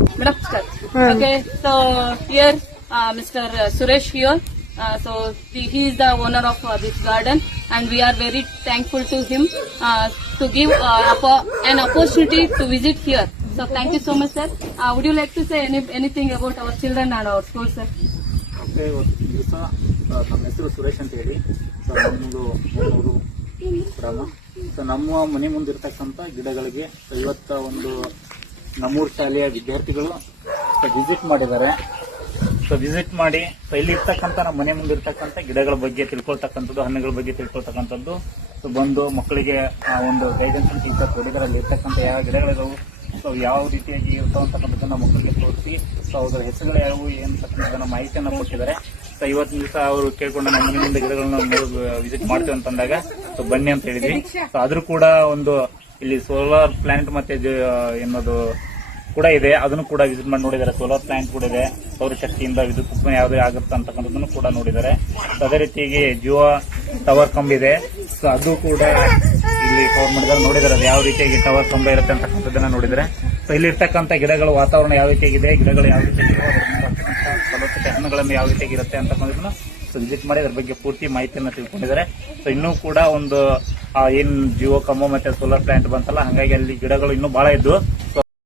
Madam, start. Okay, so here Mr. Suresh here. So he is the owner of this garden, and we are very thankful to him to give an opportunity to visit here. So thank you so much, sir. Would you like to say anything about our children and our school, sir? Okay, ಇವತ್ತು ದಿವಸ ನಮ್ಮ ಹೆಸರು ಸುರೇಶ್ ಅಂತ ಹೇಳಿ. So ನಮ್ಮದು ಮೂರು ಗ್ರಾಮ. So ನಮ್ಮ ಮನೆ ಮುಂದಿರ್ತಕ್ಕಂಥ ಗಿಡಗಳಿಗೆ ಇವತ್ತ ಒಂದು ನಮ್ಮೂರು ಶಾಲೆಯ ವಿದ್ಯಾರ್ಥಿಗಳು ವಿಸಿಟ್ ಮಾಡಿದ್ದಾರೆ. ಸೊ ವಿಸಿಟ್ ಮಾಡಿ ಇಲ್ಲಿ ಇರ್ತಕ್ಕಂಥ ನಮ್ಮ ಮನೆ ಮುಂದಿರ್ತಕ್ಕಂಥ ಗಿಡಗಳ ಬಗ್ಗೆ ತಿಳ್ಕೊಳ್ತಕ್ಕಂಥದ್ದು, ಹಣ್ಣುಗಳ ಬಗ್ಗೆ ತಿಳ್ಕೊಳ್ತಕ್ಕಂಥದ್ದು. ಸೊ ಬಂದು ಮಕ್ಕಳಿಗೆ ಒಂದು ಗೈಡೆನ್ಸ್ ಟೀಚರ್ ಕೊಟ್ಟಿದ್ದಾರೆ. ಅಲ್ಲಿ ಇರ್ತಕ್ಕಂಥ ಯಾವ ಗಿಡಗಳಿದಾವು, ಸೊ ಯಾವ ರೀತಿಯಾಗಿ ಇರ್ತಾವ ಅಂತಕ್ಕಂಥದ್ದನ್ನ ಮಕ್ಕಳಿಗೆ ತೋರಿಸಿ, ಸೊ ಅದರ ಹೆಸರುಗಳು ಯಾವುವು ಏನಂತಕ್ಕಂಥದ್ದನ್ನ ಮಾಹಿತಿಯನ್ನ ಕೊಟ್ಟಿದ್ದಾರೆ. ಸೊ ಇವತ್ತಿನ ದಿವಸ ಅವರು ಕೇಳ್ಕೊಂಡು ನಮ್ಮ ಮನೆ ಮುಂದೆ ಗಿಡಗಳನ್ನ ವಿಸಿಟ್ ಮಾಡ್ತೀವಿ ಅಂತಂದಾಗ ಸೊ ಬನ್ನಿ ಅಂತ ಹೇಳಿದ್ವಿ. ಸೊ ಆದ್ರೂ ಕೂಡ ಒಂದು ಇಲ್ಲಿ ಸೋಲಾರ್ ಪ್ಲಾಂಟ್ ಮತ್ತೆ ಏನದು ಕೂಡ ಇದೆ, ಅದನ್ನು ಕೂಡ ವಿಸಿಟ್ ಮಾಡಿ ನೋಡಿದ್ದಾರೆ. ಸೋಲಾರ್ ಪ್ಲಾಂಟ್ ಕೂಡ ಇದೆ, ಸೌರಶಕ್ತಿಯಿಂದ ವಿದ್ಯುತ್ ಉತ್ಪನ್ನ ಯಾವುದೇ ಆಗುತ್ತೆ ಅಂತಕ್ಕಂಥದ್ದನ್ನು ಕೂಡ ನೋಡಿದ್ದಾರೆ. ಸೊ ಅದೇ ರೀತಿಯಾಗಿ ಜಿಯೋ ಟವರ್ ಕಂಬ ಇದೆ, ಸೊ ಅದು ಕೂಡ ಇಲ್ಲಿ ಕವರ್ ಮಾಡಿದ್ದಾರೆ, ನೋಡಿದ್ದಾರೆ ಅದು ಯಾವ ರೀತಿಯಾಗಿ ಟವರ್ ಕಂಬ ಇರುತ್ತೆ ಅಂತಕ್ಕಂಥದ್ದನ್ನ ನೋಡಿದರೆ. ಸೊ ಇಲ್ಲಿ ಇರ್ತಕ್ಕಂಥ ಗಿಡಗಳ ವಾತಾವರಣ ಯಾವ ರೀತಿಯಾಗಿದೆ, ಗಿಡಗಳು ಯಾವ ರೀತಿಯಾಗಿದೆ, ಫಲವತ್ತತೆ ಹಣ್ಣುಗಳನ್ನು ಯಾವ ರೀತಿಯಾಗಿ ಇರುತ್ತೆ ಅಂತಕ್ಕಂಥದ್ದನ್ನ ಸೊ ವಿಸಿಟ್ ಮಾಡಿ ಅದ್ರ ಬಗ್ಗೆ ಪೂರ್ತಿ ಮಾಹಿತಿಯನ್ನು ತಿಳ್ಕೊಂಡಿದ್ದಾರೆ. ಸೊ ಇನ್ನೂ ಕೂಡ ಒಂದು ಏನ್ ಜಿಯೋ ಕಂಬ ಮತ್ತೆ ಸೋಲಾರ್ ಪ್ಲಾಂಟ್ ಬಂತಲ್ಲ, ಹಾಗಾಗಿ ಅಲ್ಲಿ ಗಿಡಗಳು ಇನ್ನೂ ಬಹಳ ಇದ್ವು.